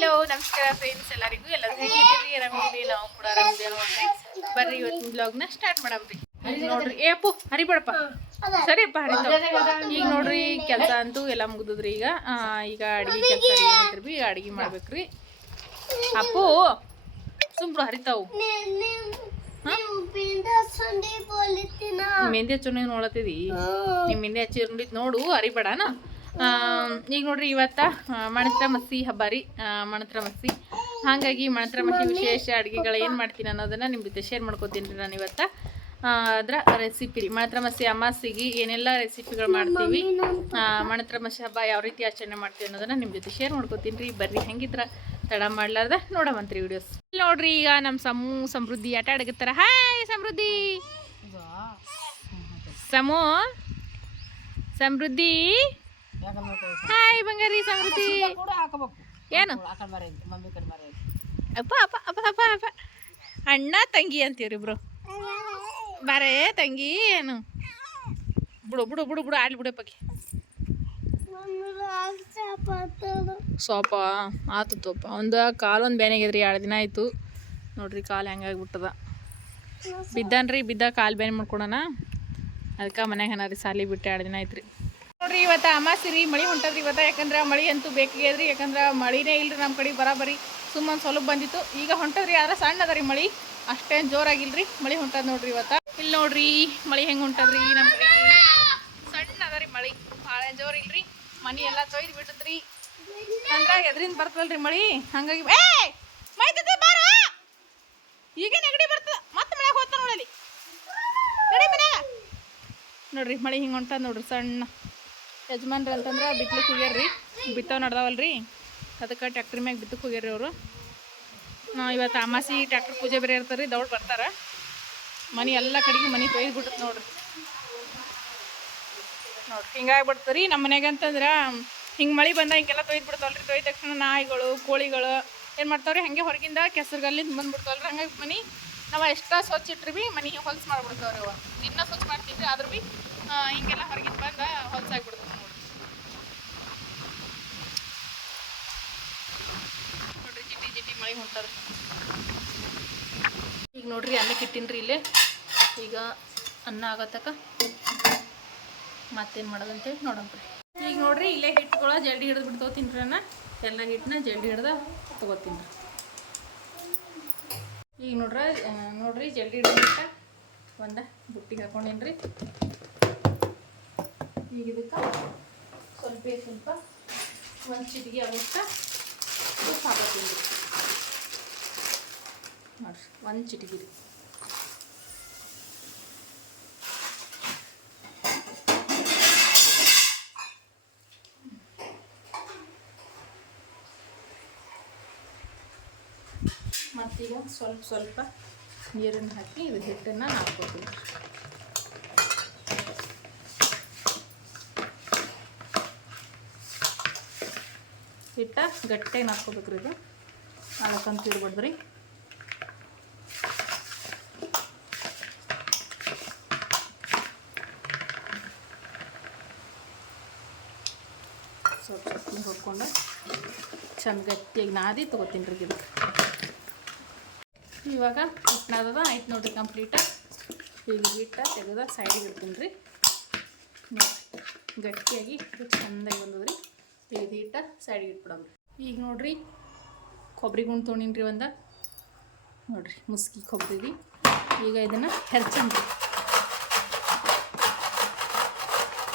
Hello ನಮಸ್ಕಾರ friends ಎಲ್ಲರಿಗೂ. ಎಲ್ಲರೂ ಹೇಗಿದ್ದೀರಿ? ಆರಾಮಿದ್ದೀವಿ ನಾವು ಕೂಡ ಆರಾಮಿದ್ದೀವಿ ನೋಡ್ರಿ. ಬರ್ರಿ ಇವತ್ತಿನ ಬ್ಲಾಗ್ನ ಸ್ಟಾರ್ಟ್ ಮಾಡಮ್ರಿ ಈಗ ನೋಡ್ರಿ. ಏ ಅಪ್ಪು ಹರಿಬೇಡಪ್ಪ. ಸರಿ ಅಪ್ಪ ಹರಿತಾವ. ಈಗ ನೋಡ್ರಿ ಕೆಲಸ ಅಂತೂ ಎಲ್ಲ ಮುಗಿದ್ರಿ ಈಗ. ಈಗ ಅಡಿಗೆ ಕೆಲಸ ಏನೈತ್ರಿ ಬಿ ಅಡಿಗೆ ಮಾಡ್ಬೇಕ್ರಿ. ಅಪ್ಪು ಸುಮ್ರು ಹರಿತಾವು. ಮೆಂದಿ ಹಚ್ಚು ನೋಡತ್ತಿದಿ ಮೆಹಂದಿ ಮೆಂದಿ ಹಚ್ಚಿರ್ಲಿತ್ ನೋಡು ಹರಿಬೇಡನ? ಈಗ ನೋಡ್ರಿ ಇವತ್ತ ಮಣತ್ರ ಮಸಿ ಹಬ್ಬ ರೀ. ಮಣತ್ರ ಮಸಿ. ಹಾಗಾಗಿ ಮಣತ್ರ ಮಸಿ ವಿಶೇಷ ಅಡುಗೆಗಳು ಏನು ಮಾಡ್ತೀನಿ ಅನ್ನೋದನ್ನ ನಿಮ್ಮ ಜೊತೆ ಶೇರ್ ಮಾಡ್ಕೋತೀನಿ ರೀ ನಾನು ಇವತ್ತ. ಅದರ ರೆಸಿಪಿ ರೀ. ಮಣತ್ರ ಮಸಿ ಅಮಾಸಿಗೆ ಏನೆಲ್ಲ ರೆಸಿಪಿಗಳು ಮಾಡ್ತೀವಿ ಮಣತ್ರ ಮಸಿ ಹಬ್ಬ ಯಾವ ರೀತಿ ಆಚರಣೆ ಮಾಡ್ತೀವಿ ಅನ್ನೋದನ್ನ ನಿಮ್ಮ ಜೊತೆ ಶೇರ್ ಮಾಡ್ಕೋತೀನಿ ರೀ. ಬರ್ರಿ ಹೆಂಗಿದ್ರ ತಡ ಮಾಡ್ಲಾರ್ದ ನೋಡಮಂತ್ರಿ ವಿಡಿಯೋಸ್ ನೋಡ್ರಿ ಈಗ ನಮ್ಮ ಸಮೂ ಸಮೃದ್ಧಿ ಆಟ ಆಡಕತ್ತಾರ. ಹಾಯ್ ಸಮೃದ್ಧಿ. ಸಮೂ ಸಮೃದ್ಧಿ. ಹಾಯ್ ಬಂಗಾರಿ ಸಮೃದ್ಧಿ ಏನು? ಅಪ್ಪ ಅಪ್ಪ ಅಪ್ಪ ಅಪ್ಪ ಅಪ್ಪ. ಅಣ್ಣ ತಂಗಿ ಅಂತೀವ್ರಿ ಇಬ್ರು. ಬರೇ ತಂಗಿ ಏನು? ಬಿಡು ಬಿಡು ಬಿಡು ಬಿಡು ಆಡ್ಲಿ ಬಿಡಪ್ಪ ಸೋಪ ಆತು ತೋಪ. ಒಂದು ಕಾಲೊಂದು ಬೇನೆಗಿದ್ರಿ ಎರಡು ದಿನ ಆಯಿತು. ನೋಡ್ರಿ ಕಾಲು ಹೆಂಗಾಗ್ಬಿಟ್ಟದ ಬಿದ್ದನ್ರಿ ಬಿದ್ದ ಕಾಲು ಬೇನೆ ಮಾಡ್ಕೊಡೋಣ. ಅದಕ್ಕೆ ಮನ್ಯಾಗ ರೀ ಸಾಲಿ ಬಿಟ್ಟು ಎರಡು ದಿನ ಆಯ್ತು ರೀ ನೋಡ್ರಿ, ಇವತ್ತು ಅಮಾಸಿ ರೀ, ಮಳೆ ಹೊಂಟದ್ರಿ ಇವತ್ತು. ಯಾಕಂದ್ರೆ ಮಳೆ ಅಂತೂ ಬೇಕಾಗ್ಯದ್ರಿ ಯಾಕಂದ್ರೆ ಮಳಿನೇ ಇಲ್ರಿ ನಮ್ಮ ಕಡೆ ಬರಾಬರಿ. ಸುಮ್ಮನೆ ಸ್ವಲ್ಪ ಬಂದಿತ್ತು. ಈಗ ಹೊಂಟದ್ರಿ, ಆದ್ರೆ ಸಣ್ಣ ಅದ ರೀ ಮಳೆ. ಅಷ್ಟೇನು ಜೋರಾಗಿಲ್ರಿ, ಮಳೆ ಹೊಂಟದ ನೋಡ್ರಿ ಇವತ್ತು. ಇಲ್ಲಿ ನೋಡ್ರಿ, ಮಳೆ ಹೆಂಗೆ ಹೊಂಟದ್ರಿ ನಮ್ಮ ಕಡೆ. ಸಣ್ಣ ಅದ ರೀ ಮಳೆ. ಭಾಳ ಜೋರ್ ಇಲ್ರಿ. ಮನಿ ಎಲ್ಲ ತೊಯ್ದು ಬಿಟ್ಟದ್ರಿ. ಅಂದ್ರೆ ಎದ್ರಿಂದ ಬರ್ತದಲ್ರಿ ಮಳಿ? ಹಂಗಾಗಿ ಈಗ ನೆಗಡಿ ಬರ್ತದ? ಮತ್ತೆ ನೋಡ್ರಿ ಮಳೆ ಹಿಂಗೆ ಹೊಂಟದ ನೋಡ್ರಿ ಸಣ್ಣ. ಯಜಮಾನ್ರಿ ಅಂತಂದ್ರೆ ಹೋಗ್ಯಾರ್ರಿ. ಬಿತ್ತವ್ ನಡ್ದಾವಲ್ರಿ. ಅದಕ್ಕೆ ಟ್ಯಾಕ್ಟ್ರಿ ಮ್ಯಾಗ ಬಿತ್ತಕ್ಕೆ ಹೋಗ್ಯಾರ್ರಿ ಅವರು. ಇವತ್ತು ಅಮಾಸಿ ಟ್ಯಾಕ್ಟ್ರ್ ಪೂಜೆ ಬೇರೆ ಇರ್ತಾರೆ ದೌಡ್ ಬರ್ತಾರೆ. ಮನೆ ಎಲ್ಲ ಕಡೆಗೆ ಮನೆ ತೊಯ್ದು ಬಿಟ್ಟತ್ ನೋಡ್ರಿ. ನೋಡ್ರಿ ಹಿಂಗಾಗ್ಬಿಡ್ತು ರೀ ನಮ್ಮ ಮನೆಗೆ ಅಂತಂದ್ರೆ ಹಿಂಗೆ ಮಳೆ ಬಂದ ಹಿಂಗೆಲ್ಲ ತೊಯ್ದು ಬಿಡ್ತಾವಲ್ರಿ. ತೊಯ್ದ ತಕ್ಷಣ ನಾಯಿಗಳು ಕೋಳಿಗಳು ಏನು ಮಾಡ್ತಾವ್ರಿ? ಹಾಗೆ ಹೊರಗಿಂದ ಕೆಸರುಗಲ್ಲಿಂದ ಬಂದ್ಬಿಡ್ತಾವಲ್ರಿ. ಹಂಗಾಗಿ ಮನೆ ನಾವು ಎಷ್ಟು ಸ್ವಚ್ಛ ಇಟ್ರಿ ಬಿ ಮನೆ ಹೊಲ್ಸು ಮಾಡ್ಬಿಡ್ತಾವ್ರಿ ಅವ ಇನ್ನೂ ಸ್ವಚ್ಛ ಮಾಡ್ತೀವಿ ಆದ್ರೂ ಆ, ಹಿಂಗೆಲ್ಲ ಹೊರಗಿಂದ ಬಂದು ಹೊಲ್ಸಾಗ್ಬಿಡ್ತಾವ ನೋಡ್ರಿ ನೋಡ್ರಿ ಜಿಟಿ ಜಿಟಿ ಮಳೆ ಹೊಂಟದ ಈಗ ನೋಡ್ರಿ ಅನ್ನಕ್ಕೆ ಇಟ್ಟಿನ್ರಿ ಇಲ್ಲೇ. ಈಗ ಅನ್ನ ಆಗತ್ತಕ ಮತ್ತೇನು ಮಾಡೋದಂತೇಳಿ ನೋಡಂತ್ರಿ ಈಗ ನೋಡ್ರಿ ಇಲ್ಲೇ ಹಿಟ್ಟುಗಳ ಜಲ್ದಿ ಹಿಡಿದು ತಿನ್ರಿ ಅನ್ನ ಎಲ್ಲ ಹಿಟ್ಟನ್ನ ಜಲ್ದಿ ಹಿಡ್ದ ತಗೋತೀನಿ ಈಗ ನೋಡ್ರ ನೋಡ್ರಿ ಜಲ್ದಿ ಹಿಡಿದ ಒಂದು ಬುಟ್ಟಿಗೆ ಹಾಕೊಂಡೇನ್ರಿ ಈಗ ಇದಕ್ಕೆ ಸ್ವಲ್ಪ ಸ್ವಲ್ಪ ಒಂದು ಚಿಟಿಗೆ ಆಗುತ್ತಾ ಹಾಕೋತೀನಿ ರೀ ನೋಡ್ರಿ ಒಂದು ಚಿಟಿಗೆ ರೀ ಮತ್ತೀಗ ಸ್ವಲ್ಪ ಸ್ವಲ್ಪ ನೀರನ್ನು ಹಾಕಿ ಇದು ಹಿಟ್ಟನ್ನು ಹಾಕ್ಕೊತೀನಿ ಹಿಟ್ಟ ಗಟ್ಟಿಯಾಗಿ ನಾದ್ಕೋಬೇಕ್ರಿ ಇದು ಅದಕ್ಕಂತ ಇಡ್ಬಾರ್ದ್ರಿ ಸ್ವಲ್ಪ ಚಂದ ಗಟ್ಟಿಯಾಗಿ ನಾದಿ ತೊಗೋತೀನಿ ರೀ ಇದಕ್ಕೆ. ಇವಾಗ ಹಿಟ್ಟನದ ಆಯ್ತು ನೋಡಿರಿ ಕಂಪ್ಲೀಟ ಈಗ ಹಿಟ್ಟ ತೆಗೆದ ಸೈಡಿಗೆ ಇಡ್ತೀನಿ ರೀ. ಗಟ್ಟಿಯಾಗಿ ಚೆಂದಾಗಿ ರೀ ಇದು ಹಿಟ್ಟ ಸೈಡಿಗೆ ಇಟ್ಬಿಡಮ್ರಿ ಈಗ ನೋಡ್ರಿ, ಕೊಬ್ಬರಿ ಗುಂಡು ತೊಗೊಂಡಿನಿ ರೀ ಒಂದು. ನೋಡಿರಿ, ಮುಸ್ಕಿ ಕೊಬ್ಬರಿ ಈಗ ಇದನ್ನು ಹೆರ್ಚಂದ್ರಿ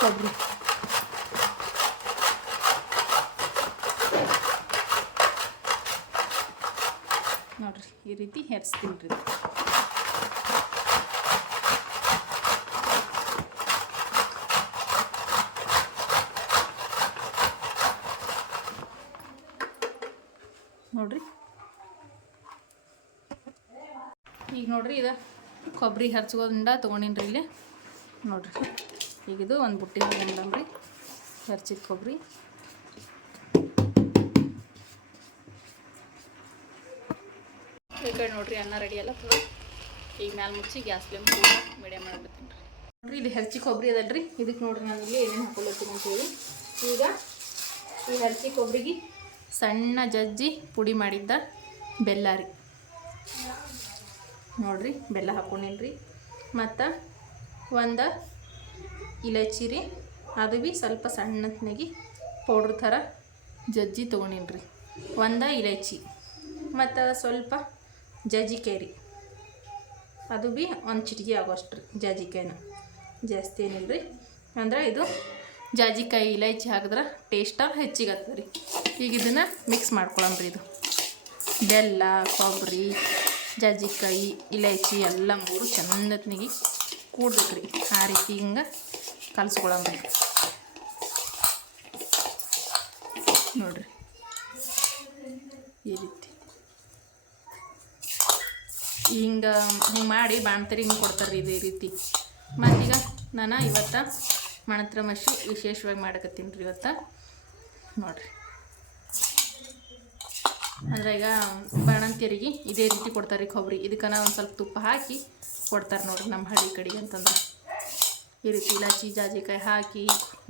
ಕೊಬ್ಬರಿ ನೋಡ್ರಿ ಈ ರೀತಿ ಹೆರ್ಸ್ತೀನಿ ರೀ. ನೋಡ್ರಿ. ಈಗ ನೋಡ್ರಿ ಇದು ಕೊಬ್ಬರಿ ಹರ್ಚ್ಕೊಂಡ ತೊಗೊಂಡಿನಿ ರೀ ಇಲ್ಲಿ. ನೋಡ್ರಿ. ಈಗ ಇದು ಒಂದು ಬುಟ್ಟಿ ತೊಗೊಂಡಂಬ್ರಿ ಹೆರ್ಚಿದ ಕೊಬ್ಬರಿ. ಕಡೆ ನೋಡ್ರಿ ಅನ್ನ ರೆಡಿ ಎಲ್ಲ ಈಗ ಮ್ಯಾಲ ಮುಚ್ಚಿ ಗ್ಯಾಸ್ ಫ್ಲೇಮ್ ಮೀಡಿಯಮ್ ಮಾಡ್ಬಿಡ್ತೀನಿ ರೀ. ನೋಡ್ರಿ ಇಲ್ಲಿ ಹೆರ್ಚಿ ಕೊಬ್ಬರಿ ಅದಲ್ರಿ. ಇದಕ್ಕೆ ನೋಡ್ರಿ ನಾನು ಇಲ್ಲಿ ಏನೇನು ಹಾಕೊಳತ್ತೀನಿ ಅಂತ ಹೇಳಿ. ಈಗ ಈ ಹೆರ್ಚಿ ಕೊಬ್ಬರಿಗೆ ಸಣ್ಣ ಜಜ್ಜಿ ಪುಡಿ ಮಾಡಿದ್ದ ಬೆಲ್ಲ ರೀ. ನೋಡ್ರಿ, ಬೆಲ್ಲ ಹಾಕೊಂಡಿಲ್ರಿ. ಮತ್ತು ಒಂದು ಇಲಚಿ ರೀ. ಅದು ಭೀ ಸ್ವಲ್ಪ ಸಣ್ಣತ್ನಾಗಿ ಪೌಡ್ರ್ ಥರ ಜಜ್ಜಿ ತೊಗೊಂಡಿನ್ರಿ. ಒಂದು ಇಲೈಚಿ. ಮತ್ತು ಸ್ವಲ್ಪ ಜಜ್ಜಿಕಾಯಿ ರೀ ಅದು ಭೀ ಒಂದು ಚಿಟಿಕೆ ಆಗೋಷ್ಟು ರೀ ಜಾಜಿಕಾಯಿನ ಜಾಸ್ತಿ ಏನಿಲ್ಲ ರೀ ಅಂದ್ರೆ ಇದು ಜಾಜಿಕಾಯಿ ಇಲೈಚಿ ಹಾಕಿದ್ರೆ ಟೇಸ್ಟ ಹೆಚ್ಚಿಗೆ ಆಗ್ತದೆ ರೀ ಈಗ ಇದನ್ನು ಮಿಕ್ಸ್ ಮಾಡ್ಕೊಳಮ್ರಿ ಇದು. ಬೆಲ್ಲ ಕೊಬ್ಬರಿ ಜಾಜಿಕಾಯಿ, ಇಲೈಚಿ ಎಲ್ಲ ಮೂರು ಚಂದತ್ನಿಗೆ ಕೂಡ್ಬೇಕು ರೀ ಆ ರೀತಿ ಹಿಂಗೆ ಕಲ್ಸ್ಕೊಳಮ್ರಿ ನೋಡ್ರಿ. ಈ ರೀತಿ. ಹಿಂಗೆ ಹಿಂಗೆ ಮಾಡಿ ಬಾಣ್ತರಿ ಹಿಂಗೆ ಕೊಡ್ತಾರೆ ಇದೇ ರೀತಿ. ಮತ್ತೀಗ ನಾನು ಇವತ್ತು ಮಣತ್ರ ಮಸಿ ವಿಶೇಷವಾಗಿ ಮಾಡಕತ್ತೀನಿ ರೀ ಇವತ್ತು. ನೋಡ್ರಿ. ಅಂದ್ರೆ ಈಗ ಬಾಣಂತಿಯರಿಗೆ ಇದೇ ರೀತಿ ಕೊಡ್ತಾರೆ ರೀ ಕೊಬ್ಬರಿ. ಇದಕ್ಕೆ ಒಂದು ಸ್ವಲ್ಪ ತುಪ್ಪ ಹಾಕಿ ಕೊಡ್ತಾರೆ ನೋಡ್ರಿ ನಮ್ಮ ಹಳ್ಳಿ ಕಡೆಗೆ ಅಂತಂದ್ರೆ. ಈ ರೀತಿ ಇಲಾಚಿ, ಜಾಜಿಕಾಯಿ ಹಾಕಿ,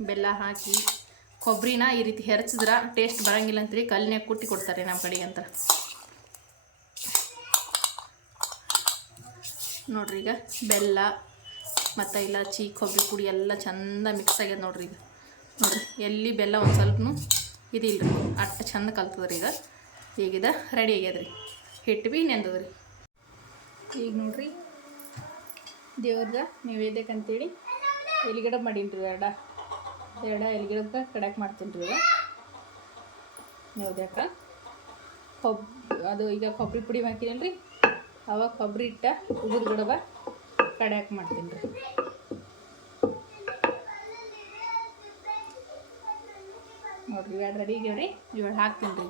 ಬೆಲ್ಲ ಹಾಕಿ, ಕೊಬ್ಬರಿನ ಈ ರೀತಿ ಹೆರ್ಚಿದ್ರೆ ಟೇಸ್ಟ್ ಬರಂಗಿಲ್ಲ ಅಂತೇಳಿ ಕಲ್ಲಿನಾಗ ಕುಟ್ಟಿ ಕೊಡ್ತಾರೆ ನಮ್ಮ ಕಡೆಗೆ ಅಂತ. ನೋಡ್ರಿ ಈಗ ಬೆಲ್ಲ, ಮತ್ತು ಇಲಾಚಿ, ಕೊಬ್ಬರಿ ಪುಡಿ ಎಲ್ಲ ಚಂದ ಮಿಕ್ಸ್ ಆಗ್ಯದ ನೋಡ್ರಿ ಈಗ. ನೋಡ್ರಿ, ಎಲ್ಲಿ ಬೆಲ್ಲ ಒಂದು ಸ್ವಲ್ಪನು ಇದಿಲ್ಲ ರೀ ಅಷ್ಟು ಚಂದ ಕಲ್ತದ್ರಿ ಈಗ. ಈಗಿದ ರೆಡಿ ಆಗ್ಯದ್ರಿ. ಹಿಟ್ಟು ಭೀ ನೆಂದದ್ರಿ. ಈಗ ನೋಡ್ರಿ ದೇವ್ರದ ನೈವೇದ್ಯಕ್ಕಂತೇಳಿ ಎಲಿಗಡ ಮಾಡೀನಿ ರೀ ಎರಡ. ಎರಡ ಎಲಿಗಿಡಕ್ಕೆ ಕಡಕ್ ಮಾಡ್ತೀನಿ ರೀ ಈಗ. ನೈವೇದ್ಯಕ್ಕೆ. ಕೊಬ್, ಅದು ಈಗ ಕೊಬ್ಬರಿ ಪುಡಿ ಹಾಕಿರಲ್ರಿ ಅವಾಗ ಕೊಬ್ಬರಿ ಇಟ್ಟ ಉಗಿದ ಗಿಡವ ಕಡ್ಯಾಕ್ ಮಾಡ್ತೀನಿ ರೀ. ನೋಡ್ರಿ ಎರಡು ರೆಡಿ ರೀ. ಇವಾಗ ಹಾಕ್ತೀನಿ ರೀ.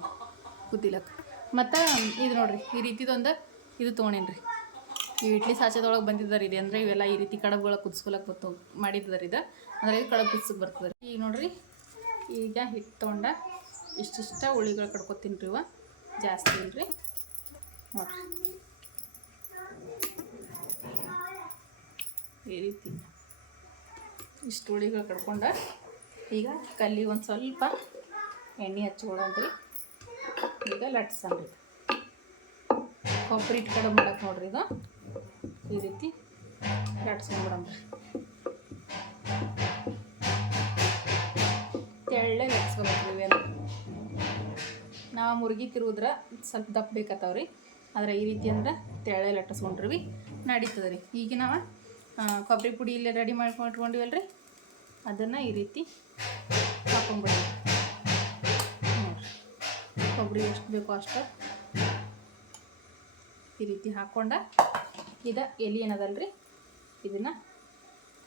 ಕುದಿಲಕ್ಕೆ ಮತ್ತು ಇದು ನೋಡ್ರಿ, ಈ ರೀತಿದೊಂದು ಇದು ತೊಗೊಂಡೇನಿ ರೀ. ಈ ಇಡ್ಲಿ ಸಾಚದೊಳಗೆ ಬಂದಿದ್ದಾರೆ ಇದೆ ಅಂದರೆ ಇವೆಲ್ಲ ಈ ರೀತಿ ಕಡಬ್ಗಳ ಕುದಿಸ್ಕೊಳಕ್ಕೆ ಬತ್ತು ಮಾಡಿದ್ದಾರೆ ಇದು. ಅಂದರೆ ಇದು ಕಡಬು ಕುದಿಸಕ್ಕೆ ಬರ್ತದೆ ಈಗ ನೋಡಿರಿ, ಈಗ ಹಿಟ್ಟು ತೊಗೊಂಡ ಇಷ್ಟಿಷ್ಟ ಉಳ್ಳಿಗಳು ಕಡ್ಕೊತೀನಿ ರೀ ಇವ. ಜಾಸ್ತಿ ಇಲ್ರಿ. ನೋಡ್ರಿ. ಈ ರೀತಿ. ಇಷ್ಟು ಹುಳಿಗಳು ಕಡ್ಕೊಂಡು ಈಗ ಕಲ್ಲಿ ಒಂದು ಸ್ವಲ್ಪ ಎಣ್ಣೆ ಹಚ್ಕೊಳಂತ್ರಿ ಈಗ ಲಟ್ಸಂದ್ರಿ ಕೊಬ್ಬರಿ ಇಟ್ಟು ಕಡೆ ಮಾಡಕ್ಕೆ ನೋಡ್ರಿ ಇದು. ಈ ರೀತಿ ಲಟ್ಸ್ಕೊಂಡ್ಬಿಡಂಬ್ರಿ ತೆಳ್ಳೆ ಲಟ್ಸ್ಕೊಬೇಕು ಇವೆಲ್ಲ. ನಾವು ಮುರುಗಿ ತಿರುವುದ್ರ ಸ್ವಲ್ಪ ದಪ್ಪ ಬೇಕಾತಾವ್ರಿ. ಆದರೆ ಈ ರೀತಿ ಅಂದ್ರೆ ತೆಳ್ಳೆ ಲಟ್ಟಿಸ್ಕೊಂಡ್ರಿ ನಡೀತದ್ರಿ. ನಡೀತದೆ ರೀ ಈಗ ನಾವು ಕೊಬ್ಬರಿ ಪುಡಿ ಇಲ್ಲೇ ರೆಡಿ ಮಾಡ್ಕೊಂಡು ರೀ ಅದನ್ನು ಈ ರೀತಿ ಹಾಕೊಂಡ್ಬಿಡಿ ಕೊಬ್ಬರಿ ಎಷ್ಟು ಬೇಕೋ ಅಷ್ಟು ಈ ರೀತಿ ಹಾಕ್ಕೊಂಡ ಇದು ಎಲೆ ರೀ ಇದನ್ನು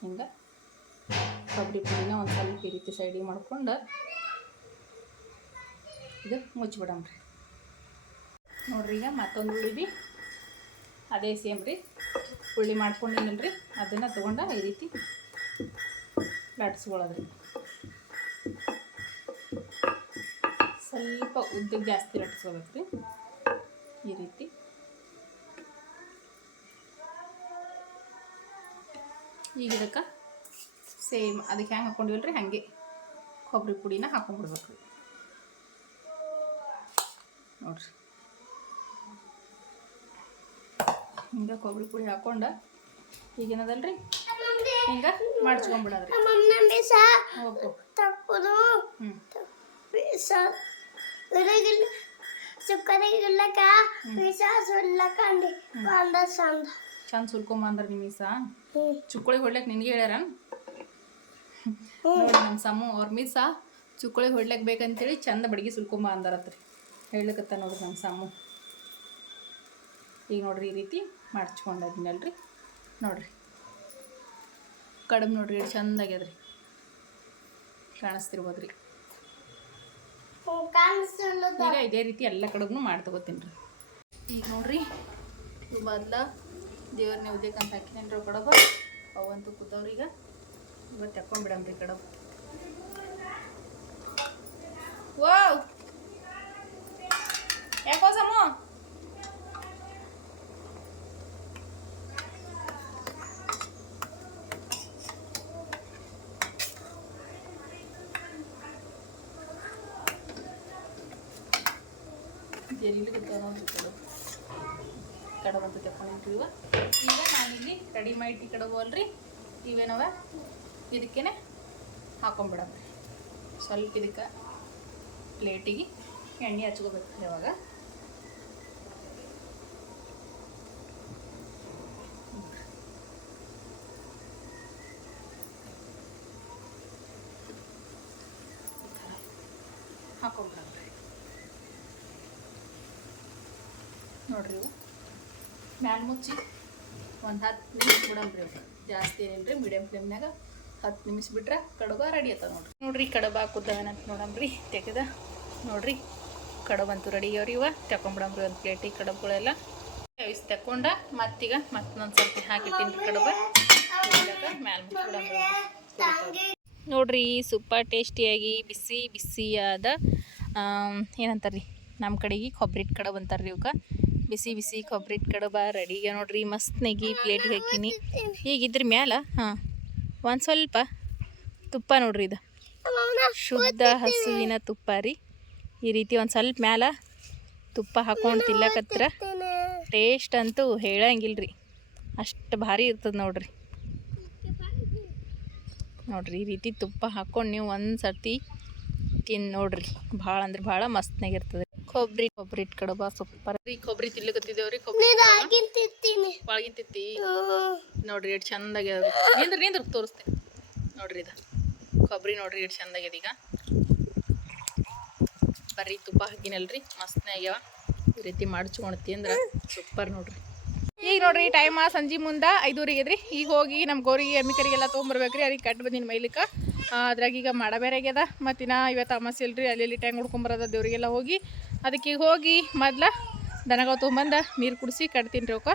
ಹಿಂಗೆ ಕೊಬ್ಬರಿ ಪುಡಿನ ಒಂದು ಸ್ವಲ್ಪ ಈ ರೀತಿ ಸೈಡಿಗೆ ಮಾಡ್ಕೊಂಡು ಇದು ಮುಚ್ಚಿಬಿಡಮ್ರಿ ನೋಡ್ರಿ ಈಗ ಮತ್ತೊಂದು ಉಳ್ಳಿ ಬಿ ಅದೇ ಸೇಮ್ ರೀ. ಹುಳಿ ಮಾಡ್ಕೊಂಡಿನಲ್ರಿ ಅದನ್ನು ತೊಗೊಂಡು ಈ ರೀತಿ ಲಟ್ಸ್ಕೊಳ್ಳೋದ್ರಿ ಸ್ವಲ್ಪ ಉದ್ದ ಜಾಸ್ತಿ ಲಟ್ಸ್ಕೊಳ್ಬೇಕು ರೀ ಈ ರೀತಿ. ಈಗ ಇದಕ್ಕೆ ಸೇಮ್ ಅದಕ್ಕೆ ಹೆಂಗೆ ಹಾಕ್ಕೊಂಡಿವಲ್ರಿ ಹಾಗೆ ಕೊಬ್ಬರಿ ಪುಡಿನ ಹಾಕೊಂಡ್ಬಿಡ್ಬೇಕು ರೀ ನೋಡ್ರಿ. ಹಿಂಗೆ ಕೊಬ್ಬರಿ ಪುಡಿ ಹಾಕೊಂಡ ಈಗೇನದಲ್ರಿ? ಹಿಂಗೆ ಹೋಗ್ಬೇಕು ತಪ್ಪುದು. ಉರಗಿಲ್ಲ ಸುಕ್ಕರಿಗಿಲ್ಲಕ ಬೀಸ ಸುಲ್ಲಕಂಡಿ ಒಂದ ಸಂದ. ಚಂದ ಸುಲ್ಕೊಂಬ ಅಂದ್ರೆ ನಿಮೀಸ ಹ್ಮ್. ಚುಕ್ಕಳಿ ಹೊಡ್ಲಕ್ಕೆ ನಿನಗೆ ಹೇಳ್ಯಾರ ನೋಡಿ ನಮ್ಮ ಸಮ ಅವ್ರ ಮೀಸ ಚುಕ್ಕಳಿ ಹೊಡ್ಲಕ್ಕೆ ಬೇಕಂತೇಳಿ ಚಂದ ಬಡಿಗೆ ಸುಲ್ಕೊಂಬ ಅಂದಾರತ್ರಿ. ಹೇಳಕತ್ತ ನೋಡ್ರಿ ನಮ್ಮ ಸಾಮು. ಈಗ ನೋಡ್ರಿ ಈ ರೀತಿ. ಮಾಡ್ಚ್ಕೊಂಡದ್ನಲ್ರಿ ನೋಡ್ರಿ. ಕಡಿಮೆ ನೋಡ್ರಿ, ಎಷ್ಟು ಆಗ್ಯದ್ರಿ. ಕಾಣಿಸ್ತಿರ್ಬೋದ್ರಿ. ಕಾಣಿಸಲು ಈಗ ಇದೇ ರೀತಿ ಎಲ್ಲ ಕಡೆಗೂ ಮಾಡಿ ತಗೋತೀನಿ ರೀ ಈಗ ನೋಡ್ರಿ ಮೊದ್ಲ ದೇವ್ರ ನೀವು ಅಂತ ಹಾಕಿನೇನ್ರಿ ಕಡಬ. ಅವಂತೂ ಕುದ್ದವ್ರಿ ಈಗ. ಇವತ್ತು ತಕೊಂಡ್ಬಿಡಮ್ರಿ ಕಡಬು. ವಾವ್! ಯಾಕೋ ಜರಿಲಿ ನೋಡ್ರಿ ಕಡಬು ಅಂತ ತಗೊಂಡಿರ್ತೀವ ಈಗ ನಾನಿಲ್ಲಿ ರೆಡಿ ಮಾಡಿ ಕಡಬು ಇವೇನವ ಇದಕ್ಕೇನೆ ಹಾಕೊಂಡ್ಬಿಡಮ್ರಿ ಸ್ವಲ್ಪ ಇದಕ್ಕೆ ಪ್ಲೇಟಿಗೆ ಎಣ್ಣೆ ಹಚ್ಕೋಬೇಕು ಯಾವಾಗ ಹಾಕೊಂಡ್ಬಿಡಮ್ರಿ ನೋಡ್ರಿ ಇವು. ಮ್ಯಾಲ ಮುಚ್ಚಿ ಒಂದು ಹತ್ತು ನಿಮಿಷ ಬಿಡಲ್ರಿ ಇವು. ಜಾಸ್ತಿ ಏನಿಲ್ರಿ ಮೀಡಿಯಮ್ ಫ್ಲೇಮ್ನಾಗ ಹತ್ತು ನಿಮಿಷ ಬಿಟ್ರೆ ಕಡುಬ ರೆಡಿ ಆಯ್ತದ ನೋಡ್ರಿ. ನೋಡ್ರಿ ಕಡುಬ ಕುದ್ದವನಂತ ನೋಡಮ್ರಿ, ತೆಗೆದ. ನೋಡ್ರಿ, ಕಡುಬು ಅಂತೂ ರೆಡಿ ಅವ್ರಿ ಇವ. ತಕೊಂಬಿಡಮ್ರಿ ಒಂದು ಪ್ಲೇಟಿಗೆ ಕಡುಬುಗಳೆಲ್ಲ. ಕೈಸ್ ತಕೊಂಡ ಮತ್ತೀಗ ಮತ್ತೊಂದು ಸ್ವಲ್ಪ ಹಾಕಿಟ್ಟಿನಿ ಕಡುಬ. ಮ್ಯಾಲ ಮುಚ್ಚಿಬಿಡಮ್ರಿ ನೋಡ್ರಿ, ಸೂಪರ್ ಟೇಸ್ಟಿಯಾಗಿ ಬಿಸಿ, ಬಿಸಿಯಾದ ಏನಂತಾರೆ ರೀ ನಮ್ಮ ಕಡೆಗೆ ಕೊಬ್ಬರಿ ಕಡಬು ಅಂತಾರೆ ರೀ ಇವಕ್ಕೆ ಬಿಸಿ ಬಿಸಿ ಕೊಬ್ಬರಿ ಕಡುಬ ರೆಡಿಗೆ ನೋಡ್ರಿ ಮಸ್ತ್ ನೆಗಿ ಪ್ಲೇಟಿಗೆ ಹಾಕಿನಿ. ಇದ್ರ ಮ್ಯಾಲ, ಹಾಂ, ಒಂದು ಸ್ವಲ್ಪ ತುಪ್ಪ ನೋಡ್ರಿ ಇದು. ಶುದ್ಧ ಹಸುವಿನ ತುಪ್ಪ ರೀ. ಈ ರೀತಿ ಒಂದು ಸ್ವಲ್ಪ ಮ್ಯಾಲ ತುಪ್ಪ ಹಾಕೊಂಡು ತಿಲ್ಲಕತ್ರ ಟೇಸ್ಟ್ ಅಂತೂ ಹೇಳಂಗಿಲ್ಲ ರೀ ಅಷ್ಟು ಭಾರಿ ಇರ್ತದೆ ನೋಡ್ರಿ. ನೋಡ್ರಿ ಈ ರೀತಿ ತುಪ್ಪ ಹಾಕೊಂಡು ನೀವು ಒಂದು ಸರ್ತಿ ತಿಂದು ನೋಡ್ರಿ. ಭಾಳ ಅಂದ್ರೆ ಭಾಳ ಮಸ್ತ್ನಾಗಿರ್ತದೆ ಕೊಬ್ಬರಿ ಕೊಬ್ಬರಿ ಇಟ್ ಕಡಬ ಸೂಪರ್ ರೀ ಕೊಬ್ಬರಿ ತಿನ್ಲಿಕತ್ತಿದ್ದೇವ್ರಿ ಕೊಬ್ಬರಿ ಆಗಿಂತಿರ್ತೀನಿ ಒಳಗಿನ ತಿತ್ತಿ ನೋಡ್ರಿ ಎಷ್ಟು ಚಂದಾಗಿ ನಿಂದ್ರ ನಿಂದ್ರ ತೋರಿಸ್ತೀನಿ ನೋಡ್ರಿ ಇದು. ಕೊಬ್ಬರಿ ನೋಡ್ರಿ ಎಷ್ಟು ಚಂದಾಗ್ಯದ ಈಗ. ಬರ್ರಿ ತುಪ್ಪ ಹಾಕಿನಲ್ರಿ. ಮಸ್ತ್ನೇ ಆಗ್ಯಾವ. ಈ ರೀತಿ ಮಾಡ್ಚ್ಕೊಳ್ತಿ ಅಂದ್ರೆ ಸೂಪರ್ ನೋಡ್ರಿ. ಈಗ ನೋಡ್ರಿ ಟೈಮ್ ಸಂಜೆ ಮುಂದೆ ಐದೂರಿಗೆ ರೀ ಈಗ ಹೋಗಿ ನಮ್ಮ ಗೋರಿಗೆ ಎಮ್ಮಿಕರಿಗೆಲ್ಲ ತೊಗೊಂಬರ್ಬೇಕ್ರಿ. ಅದಕ್ಕೆ ಕಟ್ಟು ಬಂದಿನ ಮೈಲಿಕ್ಕೆ ಅದ್ರಾಗ ಈಗ ಮಾಡ ಬೇರೆ ಆಗ್ಯದ. ಮತ್ತಿನ ಇವತ್ತು ಅಮಾಸೆ ಇಲ್ರಿ ಅಲ್ಲಿ ಇಲ್ಲಿ ಟ್ಯಾಂಗ್ ಹುಡ್ಕೊಂಬರೋದ ದೇವರಿಗೆಲ್ಲ ಹೋಗಿ ಅದಕ್ಕೆ ಹೋಗಿ ಮೊದ್ಲ ದನಗಳು ತೊಗೊಂಬಂದು ನೀರು ಕುಡಿಸಿ ಕಟ್ತೀನಿ ರೀ ಅವಕ್ಕ